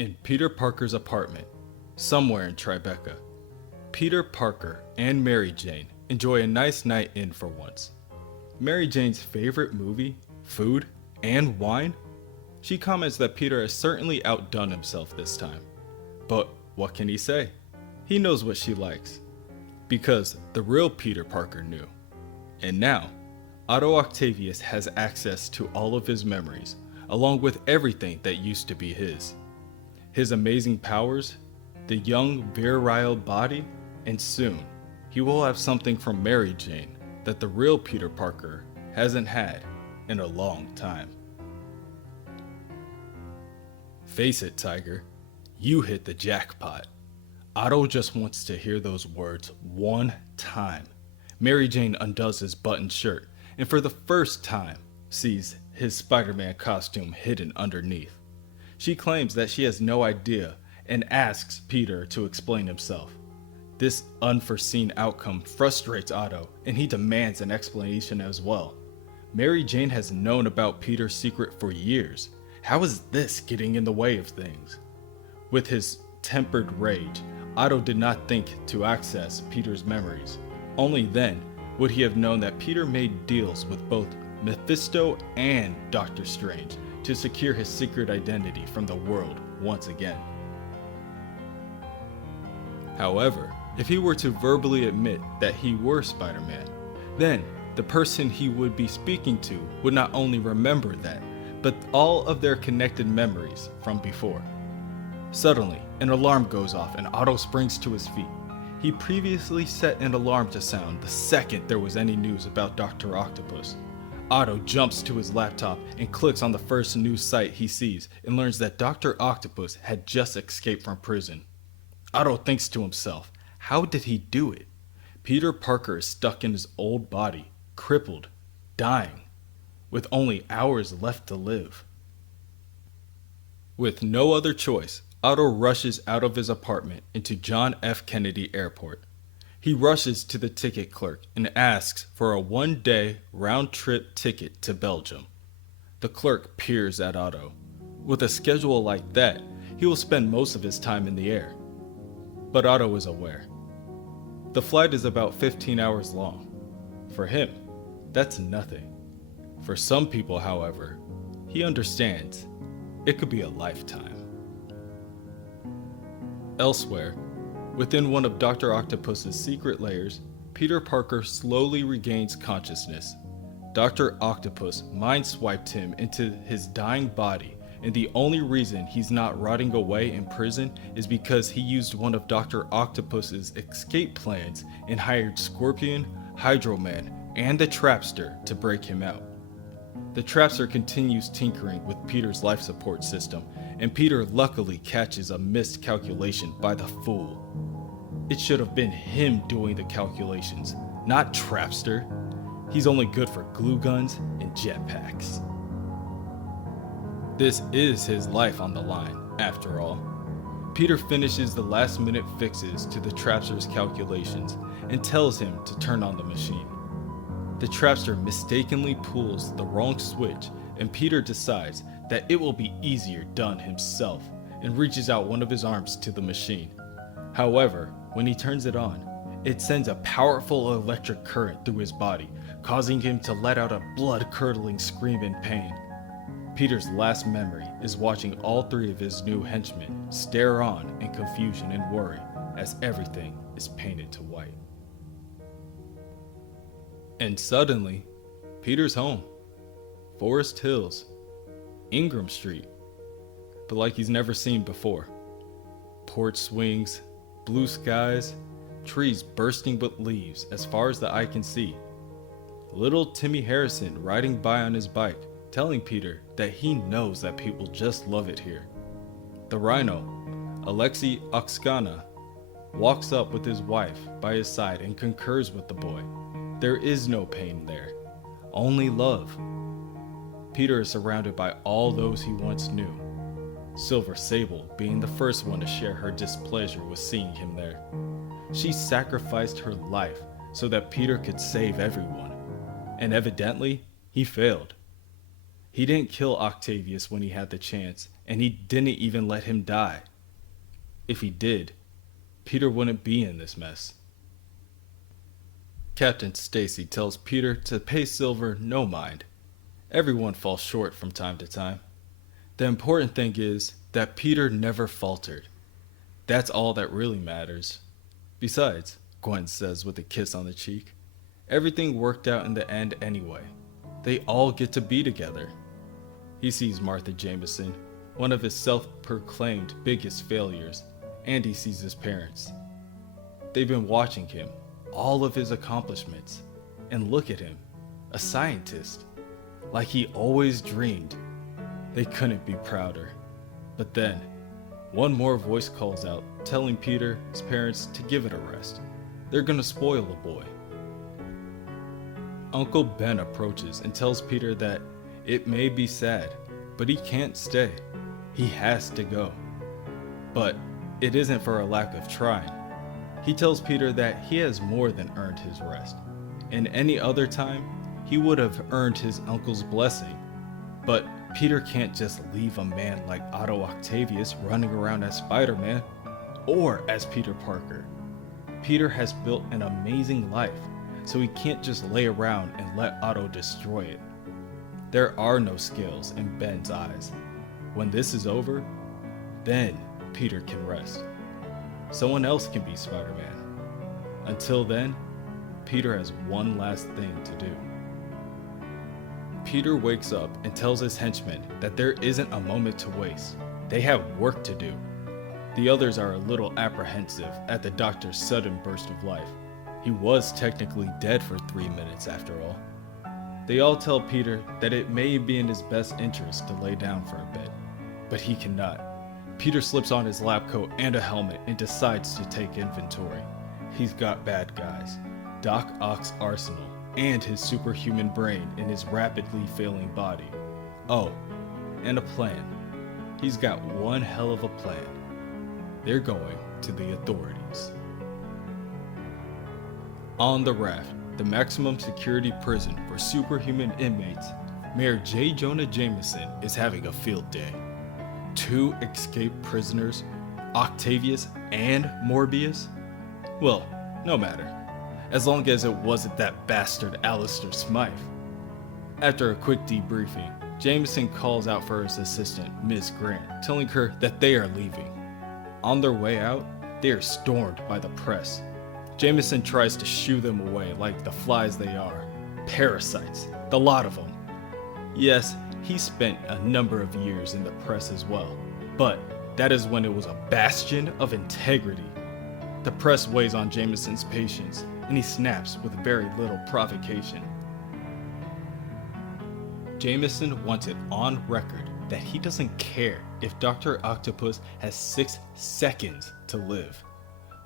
In Peter Parker's apartment, somewhere in Tribeca, Peter Parker and Mary Jane enjoy a nice night in for once. Mary Jane's favorite movie, food, and wine? She comments that Peter has certainly outdone himself this time. But what can he say? He knows what she likes. Because the real Peter Parker knew. And now, Otto Octavius has access to all of his memories, along with everything that used to be his. His amazing powers, the young, virile body, and soon, he will have something from Mary Jane that the real Peter Parker hasn't had in a long time. Face it, Tiger, you hit the jackpot. Otto just wants to hear those words one time. Mary Jane undoes his buttoned shirt and for the first time sees his Spider-Man costume hidden underneath. She claims that she has no idea and asks Peter to explain himself. This unforeseen outcome frustrates Otto and he demands an explanation as well. Mary Jane has known about Peter's secret for years. How is this getting in the way of things? With his tempered rage, Otto did not think to access Peter's memories. Only then would he have known that Peter made deals with both Mephisto and Doctor Strange to secure his secret identity from the world once again. However, if he were to verbally admit that he were Spider-Man, then the person he would be speaking to would not only remember that, but all of their connected memories from before. Suddenly, an alarm goes off and Otto springs to his feet. He previously set an alarm to sound the second there was any news about Dr. Octopus. Otto jumps to his laptop and clicks on the first news site he sees and learns that Dr. Octopus had just escaped from prison. Otto thinks to himself, how did he do it? Peter Parker is stuck in his old body, crippled, dying, with only hours left to live. With no other choice, Otto rushes out of his apartment into John F. Kennedy Airport. He rushes to the ticket clerk and asks for a one-day round-trip ticket to Belgium. The clerk peers at Otto. With a schedule like that, he will spend most of his time in the air. But Otto is aware. The flight is about 15 hours long. For him, that's nothing. For some people, however, he understands it could be a lifetime. Elsewhere, within one of Dr. Octopus's secret layers, Peter Parker slowly regains consciousness. Dr. Octopus mind-swiped him into his dying body, and the only reason he's not rotting away in prison is because he used one of Dr. Octopus's escape plans and hired Scorpion, Hydro Man, and the Trapster to break him out. The Trapster continues tinkering with Peter's life support system, and Peter luckily catches a missed calculation by the fool. It should have been him doing the calculations, not Trapster. He's only good for glue guns and jetpacks. This is his life on the line, after all. Peter finishes the last-minute fixes to the Trapster's calculations and tells him to turn on the machine. The Trapster mistakenly pulls the wrong switch, and Peter decides that it will be easier done himself and reaches out one of his arms to the machine. However, when he turns it on, it sends a powerful electric current through his body, causing him to let out a blood-curdling scream in pain. Peter's last memory is watching all three of his new henchmen stare on in confusion and worry as everything is painted to white. And suddenly, Peter's home. Forest Hills, Ingram Street, but like he's never seen before. Porch swings, blue skies, trees bursting with leaves as far as the eye can see. Little Timmy Harrison riding by on his bike, telling Peter that he knows that people just love it here. The Rhino, Alexei Oxkana, walks up with his wife by his side and concurs with the boy. There is no pain there, only love. Peter is surrounded by all those he once knew, Silver Sable being the first one to share her displeasure with seeing him there. She sacrificed her life so that Peter could save everyone, and evidently, he failed. He didn't kill Octavius when he had the chance, and he didn't even let him die. If he did, Peter wouldn't be in this mess. Captain Stacy tells Peter to pay Silver no mind. Everyone falls short from time to time. The important thing is that Peter never faltered. That's all that really matters. Besides, Gwen says with a kiss on the cheek, everything worked out in the end anyway. They all get to be together. He sees Martha Jameson, one of his self-proclaimed biggest failures, and he sees his parents. They've been watching him, all of his accomplishments, and look at him, a scientist, like he always dreamed. They couldn't be prouder. But then, one more voice calls out, telling Peter's parents to give it a rest. They're gonna spoil the boy. Uncle Ben approaches and tells Peter that it may be sad, but he can't stay. He has to go. But it isn't for a lack of trying. He tells Peter that he has more than earned his rest. In any other time, he would have earned his uncle's blessing. But Peter can't just leave a man like Otto Octavius running around as Spider-Man, or as Peter Parker. Peter has built an amazing life, so he can't just lay around and let Otto destroy it. There are no scales in Ben's eyes. When this is over, then Peter can rest. Someone else can be Spider-Man. Until then, Peter has one last thing to do. Peter wakes up and tells his henchmen that there isn't a moment to waste. They have work to do. The others are a little apprehensive at the doctor's sudden burst of life. He was technically dead for 3 minutes after all. They all tell Peter that it may be in his best interest to lay down for a bit, but he cannot. Peter slips on his lab coat and a helmet and decides to take inventory. He's got bad guys, Doc Ock's arsenal, and his superhuman brain in his rapidly failing body. Oh, and a plan. He's got one hell of a plan. They're going to the authorities. On the raft, the maximum security prison for superhuman inmates, Mayor J. Jonah Jameson is having a field day. 2 escaped prisoners, Octavius and Morbius? Well, no matter, as long as it wasn't that bastard Alistair Smythe. After a quick debriefing, Jameson calls out for his assistant, Miss Grant, telling her that they are leaving. On their way out, they are stormed by the press. Jameson tries to shoo them away like the flies they are. Parasites, the lot of them. Yes, he spent a number of years in the press as well, but that is when it was a bastion of integrity. The press weighs on Jameson's patience, and he snaps with very little provocation. Jameson wants it on record that he doesn't care if Dr. Octopus has 6 seconds to live.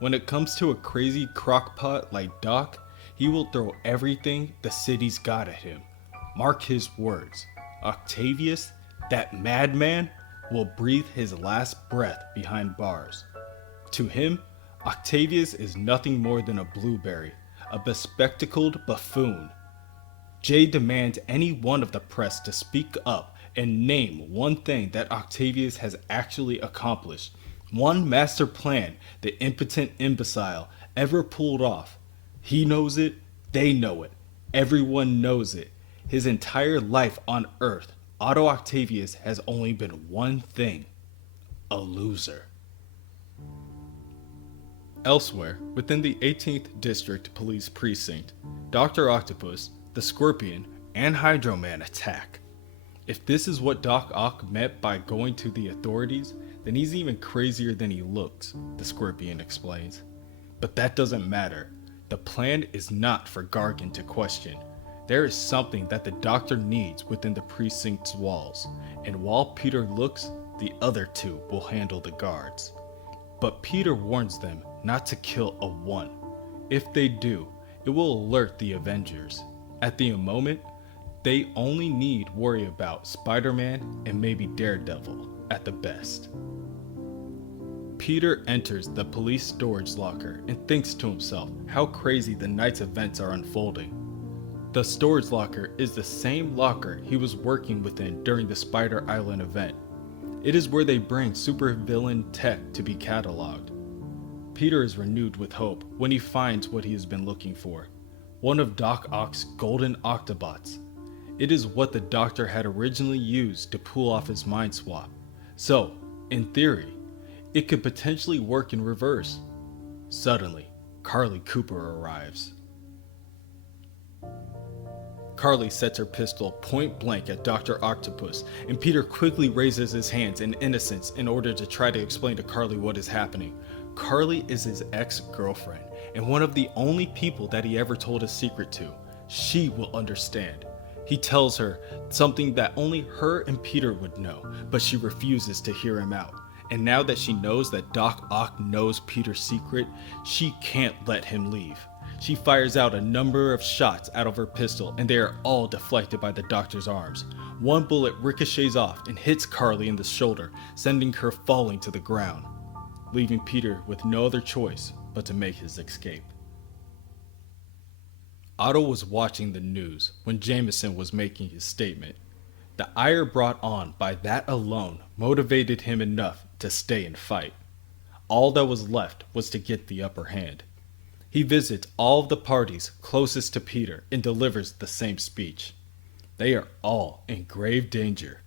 When it comes to a crazy crockpot like Doc, he will throw everything the city's got at him. Mark his words. Octavius, that madman, will breathe his last breath behind bars. To him, Octavius is nothing more than a blueberry, a bespectacled buffoon. Jay demands any one of the press to speak up and name one thing that Octavius has actually accomplished, one master plan the impotent imbecile ever pulled off. He knows it, they know it, everyone knows it. His entire life on Earth, Otto Octavius has only been one thing: a loser. Elsewhere, within the 18th District Police Precinct, Dr. Octopus, the Scorpion, and Hydro Man attack. If this is what Doc Ock meant by going to the authorities, then he's even crazier than he looks, the Scorpion explains. But that doesn't matter. The plan is not for Gargan to question. There is something that the doctor needs within the precinct's walls, and while Peter looks, the other 2 will handle the guards. But Peter warns them not to kill a 1. If they do, it will alert the Avengers. At the moment, they only need worry about Spider-Man and maybe Daredevil at the best. Peter enters the police storage locker and thinks to himself how crazy the night's events are unfolding. The storage locker is the same locker he was working within during the Spider Island event. It is where they bring supervillain tech to be cataloged. Peter is renewed with hope when he finds what he has been looking for, one of Doc Ock's golden Octobots. It is what the Doctor had originally used to pull off his mind swap. So, in theory, it could potentially work in reverse. Suddenly, Carly Cooper arrives. Carly sets her pistol point blank at Dr. Octopus, and Peter quickly raises his hands in innocence in order to try to explain to Carly what is happening. Carly is his ex-girlfriend, and one of the only people that he ever told his secret to. She will understand. He tells her something that only her and Peter would know, but she refuses to hear him out. And now that she knows that Doc Ock knows Peter's secret, she can't let him leave. She fires out a number of shots out of her pistol, and they are all deflected by the Doctor's arms. One bullet ricochets off and hits Carly in the shoulder, sending her falling to the ground, leaving Peter with no other choice but to make his escape. Otto was watching the news when Jameson was making his statement. The ire brought on by that alone motivated him enough to stay and fight. All that was left was to get the upper hand. He visits all of the parties closest to Peter and delivers the same speech. They are all in grave danger.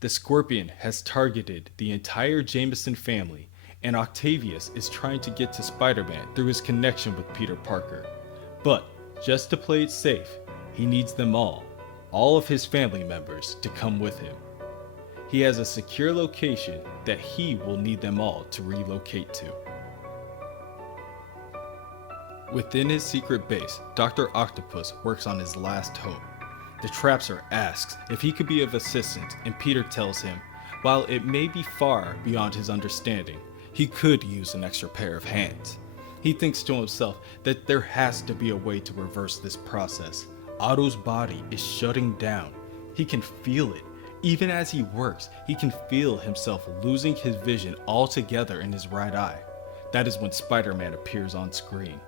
The Scorpion has targeted the entire Jameson family, and Octavius is trying to get to Spider-Man through his connection with Peter Parker. But just to play it safe, he needs them all of his family members, to come with him. He has a secure location that he will need them all to relocate to. Within his secret base, Dr. Octopus works on his last hope. The Trapster asks if he could be of assistance, and Peter tells him, while it may be far beyond his understanding, he could use an extra pair of hands. He thinks to himself that there has to be a way to reverse this process. Otto's body is shutting down. He can feel it. Even as he works, he can feel himself losing his vision altogether in his right eye. That is when Spider-Man appears on screen.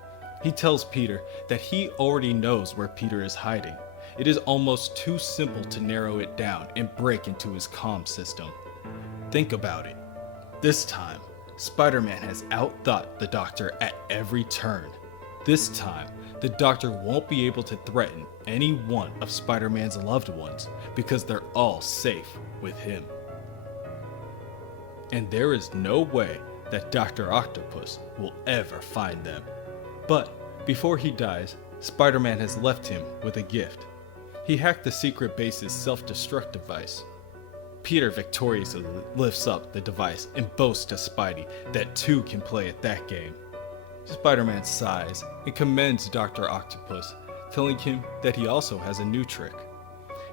He tells Peter that he already knows where Peter is hiding. It is almost too simple to narrow it down and break into his comm system. Think about it. This time, Spider-Man has outthought the Doctor at every turn. This time, the Doctor won't be able to threaten any one of Spider-Man's loved ones because they're all safe with him. And there is no way that Dr. Octopus will ever find them. But before he dies, Spider-Man has left him with a gift. He hacked the secret base's self-destruct device. Peter victoriously lifts up the device and boasts to Spidey that two can play at that game. Spider-Man sighs and commends Dr. Octopus, telling him that he also has a new trick.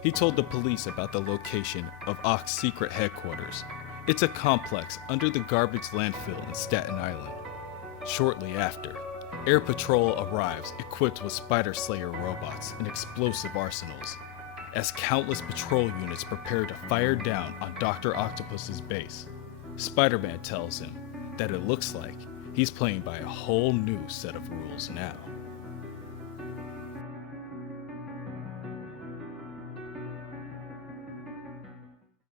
He told the police about the location of Ock's secret headquarters. It's a complex under the garbage landfill in Staten Island. Shortly after, Air Patrol arrives equipped with Spider Slayer robots and explosive arsenals, as countless patrol units prepare to fire down on Dr. Octopus's base. Spider-Man tells him that it looks like he's playing by a whole new set of rules now.